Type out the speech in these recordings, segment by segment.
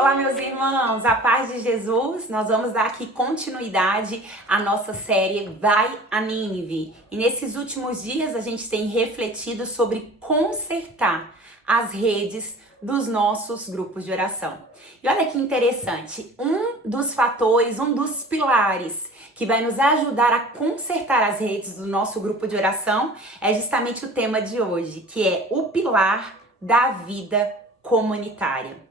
Olá, meus irmãos, a paz de Jesus. Nós vamos dar aqui continuidade à nossa série Vai a Nínive. E nesses últimos dias a gente tem refletido sobre consertar as redes dos nossos grupos de oração. E olha que interessante, um dos fatores, um dos pilares que vai nos ajudar a consertar as redes do nosso grupo de oração é justamente o tema de hoje, que é o pilar da vida comunitária.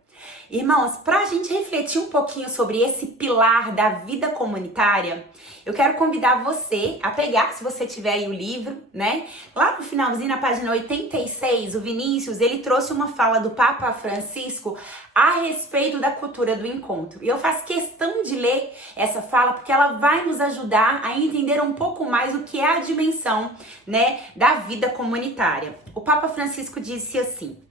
Irmãos, para a gente refletir um pouquinho sobre esse pilar da vida comunitária, eu quero convidar você a pegar, se você tiver aí o livro, né? Lá no finalzinho, na página 86, o Vinícius, ele trouxe uma fala do Papa Francisco a respeito da cultura do encontro. E eu faço questão de ler essa fala porque ela vai nos ajudar a entender um pouco mais o que é a dimensão, né, da vida comunitária. O Papa Francisco disse assim: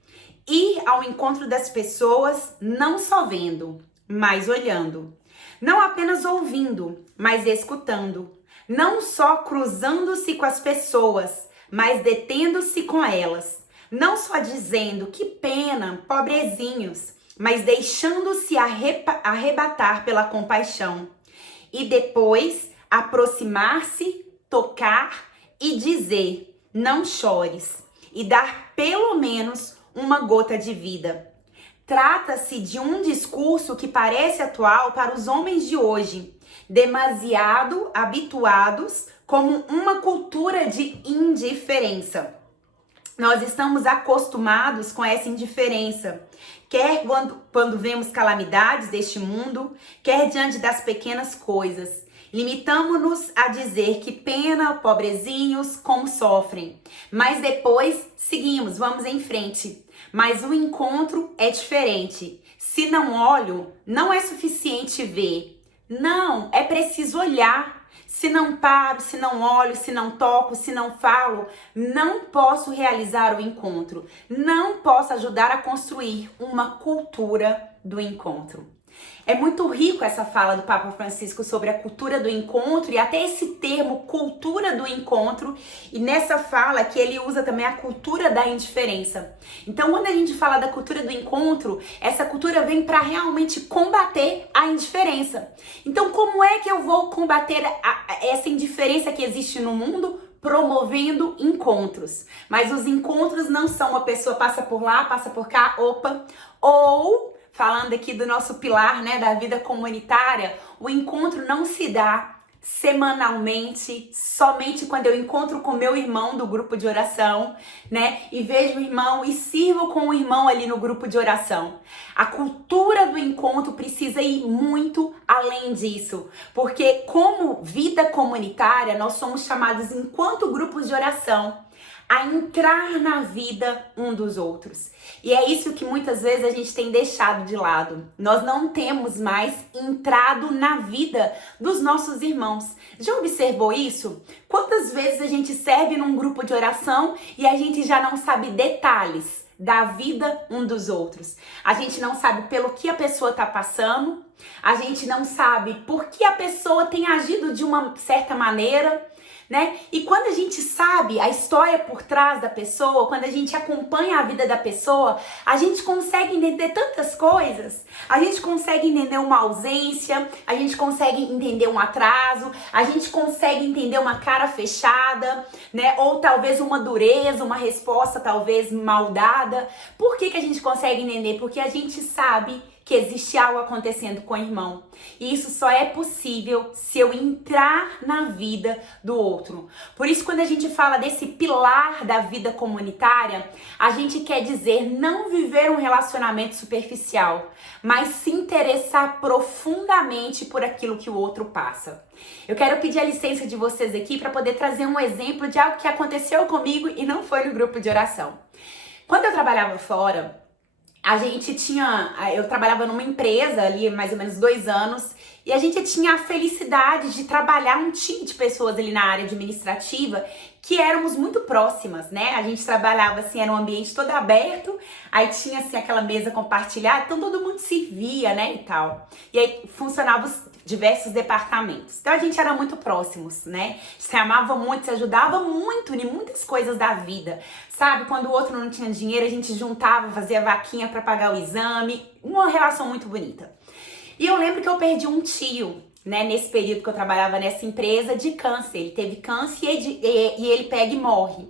ir ao encontro das pessoas não só vendo, mas olhando. Não apenas ouvindo, mas escutando. Não só cruzando-se com as pessoas, mas detendo-se com elas. Não só dizendo que pena, pobrezinhos, mas deixando-se arrebatar pela compaixão. E depois aproximar-se, tocar e dizer: não chores, e dar pelo menos uma gota de vida. Trata-se de um discurso que parece atual para os homens de hoje, demasiado habituados como uma cultura de indiferença. Nós estamos acostumados com essa indiferença, quer quando vemos calamidades deste mundo, quer diante das pequenas coisas. Limitamos-nos a dizer que pena, pobrezinhos, como sofrem. Mas depois seguimos, vamos em frente. Mas o encontro é diferente. Se não olho, não é suficiente ver. Não, é preciso olhar. Se não paro, se não olho, se não toco, se não falo, não posso realizar o encontro. Não posso ajudar a construir uma cultura do encontro. É muito rico essa fala do Papa Francisco sobre a cultura do encontro e até esse termo cultura do encontro, e nessa fala que ele usa também a cultura da indiferença. Então, quando a gente fala da cultura do encontro, essa cultura vem para realmente combater a indiferença. Então, como é que eu vou combater essa indiferença que existe no mundo? Promovendo encontros. Mas os encontros não são uma pessoa passa por lá, passa por cá, opa, ou falando aqui do nosso pilar, né, da vida comunitária, o encontro não se dá semanalmente, somente quando eu encontro com meu irmão do grupo de oração, né, e vejo o irmão e sirvo com o irmão ali no grupo de oração. A cultura do encontro precisa ir muito além disso, porque como vida comunitária, nós somos chamados, enquanto grupos de oração, a entrar na vida um dos outros. E é isso que muitas vezes a gente tem deixado de lado. Nós não temos mais entrado na vida dos nossos irmãos. Já observou isso? Quantas vezes a gente serve num grupo de oração e a gente já não sabe detalhes da vida um dos outros? A gente não sabe pelo que a pessoa está passando, a gente não sabe por que a pessoa tem agido de uma certa maneira, né? E quando a gente sabe a história por trás da pessoa, quando a gente acompanha a vida da pessoa, a gente consegue entender tantas coisas. A gente consegue entender uma ausência, a gente consegue entender um atraso, a gente consegue entender uma cara fechada, né? Ou talvez uma dureza, uma resposta talvez mal dada. Por que a gente consegue entender? Porque a gente sabe que existe algo acontecendo com o irmão. E isso só é possível se eu entrar na vida do outro. Por isso, quando a gente fala desse pilar da vida comunitária, a gente quer dizer não viver um relacionamento superficial, mas se interessar profundamente por aquilo que o outro passa. Eu quero pedir a licença de vocês aqui para poder trazer um exemplo de algo que aconteceu comigo e não foi no grupo de oração. Quando eu trabalhava fora, eu trabalhava numa empresa ali mais ou menos 2 anos, E a gente tinha a felicidade de trabalhar um time de pessoas ali na área administrativa que éramos muito próximas, né? A gente trabalhava assim, era um ambiente todo aberto, aí tinha assim aquela mesa compartilhada, então todo mundo se via, né, e tal. E aí funcionavam os diversos departamentos. Então a gente era muito próximos, né? Se amava muito, se ajudava muito em muitas coisas da vida. Sabe, quando o outro não tinha dinheiro, a gente juntava, fazia vaquinha para pagar o exame, uma relação muito bonita. E eu lembro que eu perdi um tio, né, nesse período que eu trabalhava nessa empresa, de câncer. Ele teve câncer e ele pega e morre.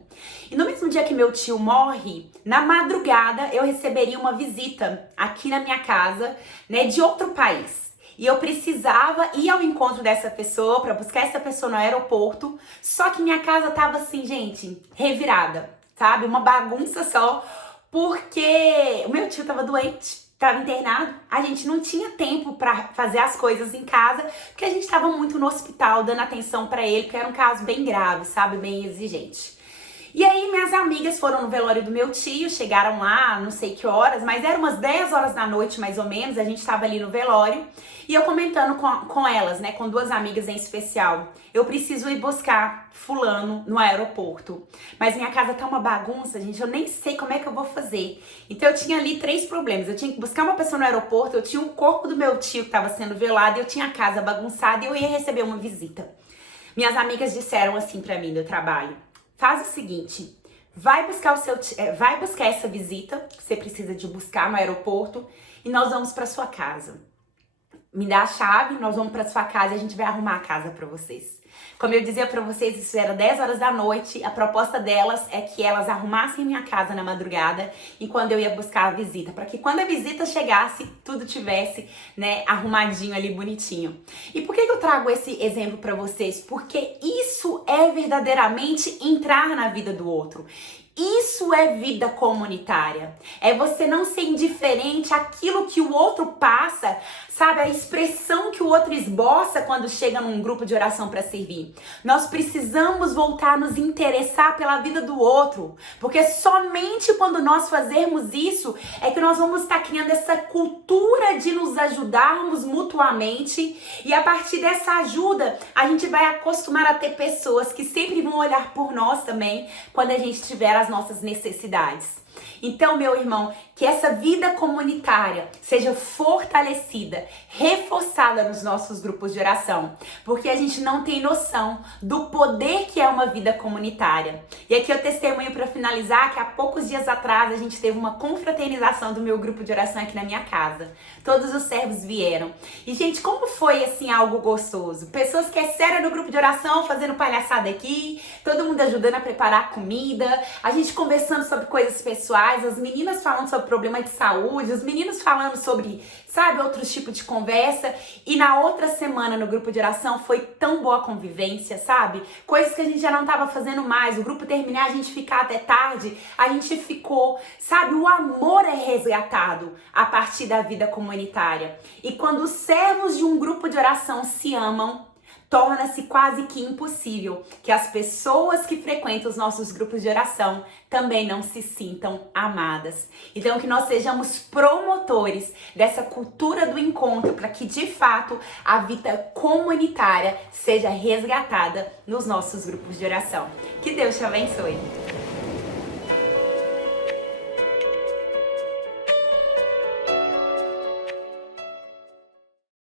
E no mesmo dia que meu tio morre, na madrugada eu receberia uma visita aqui na minha casa, né, de outro país. E eu precisava ir ao encontro dessa pessoa, para buscar essa pessoa no aeroporto. Só que minha casa tava assim, gente, revirada, sabe? Uma bagunça só, porque o meu tio tava doente. Estava internado, a gente não tinha tempo para fazer as coisas em casa, porque a gente estava muito no hospital, dando atenção para ele, porque era um caso bem grave, sabe, bem exigente. E aí minhas amigas foram no velório do meu tio, chegaram lá, não sei que horas, mas eram umas 10 horas da noite mais ou menos, a gente estava ali no velório, e eu comentando com elas, né, com duas amigas em especial, eu preciso ir buscar fulano no aeroporto, mas minha casa tá uma bagunça, gente, eu nem sei como é que eu vou fazer. Então eu tinha ali 3 problemas, eu tinha que buscar uma pessoa no aeroporto, eu tinha o corpo do meu tio que estava sendo velado, eu tinha a casa bagunçada e eu ia receber uma visita. Minhas amigas disseram assim pra mim do trabalho: faz o seguinte, vai buscar essa visita que você precisa de buscar no aeroporto e nós vamos para sua casa. Me dá a chave, nós vamos para sua casa e a gente vai arrumar a casa para vocês. Como eu dizia para vocês, isso era 10 horas da noite. A proposta delas é que elas arrumassem minha casa na madrugada enquanto eu ia buscar a visita, para que quando a visita chegasse, tudo tivesse, né, arrumadinho ali, bonitinho. E por que eu trago esse exemplo para vocês? Porque isso é verdadeiramente entrar na vida do outro. Isso é vida comunitária. É você não ser indiferente àquilo que o outro passa, sabe? A expressão que o outro esboça quando chega num grupo de oração para servir. Nós precisamos voltar a nos interessar pela vida do outro, porque somente quando nós fazermos isso é que nós vamos estar criando essa cultura de nos ajudarmos mutuamente, e a partir dessa ajuda a gente vai acostumar a ter pessoas que sempre vão olhar por nós também quando a gente tiver as nossas necessidades. Então, meu irmão, que essa vida comunitária seja fortalecida, reforçada nos nossos grupos de oração, porque a gente não tem noção do poder que é uma vida comunitária. E aqui eu testemunho para finalizar que há poucos dias atrás a gente teve uma confraternização do meu grupo de oração aqui na minha casa. Todos os servos vieram. E, gente, como foi, assim, algo gostoso? Pessoas que é sério no grupo de oração, fazendo palhaçada aqui, todo mundo ajudando a preparar a comida, a gente conversando sobre coisas pessoais, as meninas falando sobre problema de saúde, os meninos falando sobre, sabe, outros tipos de conversa. E na outra semana no grupo de oração foi tão boa a convivência, sabe? Coisas que a gente já não estava fazendo mais. O grupo terminar, a gente ficar até tarde, a gente ficou, sabe? O amor é resgatado a partir da vida comunitária. E quando os servos de um grupo de oração se amam, torna-se quase que impossível que as pessoas que frequentam os nossos grupos de oração também não se sintam amadas. Então, que nós sejamos promotores dessa cultura do encontro para que, de fato, a vida comunitária seja resgatada nos nossos grupos de oração. Que Deus te abençoe.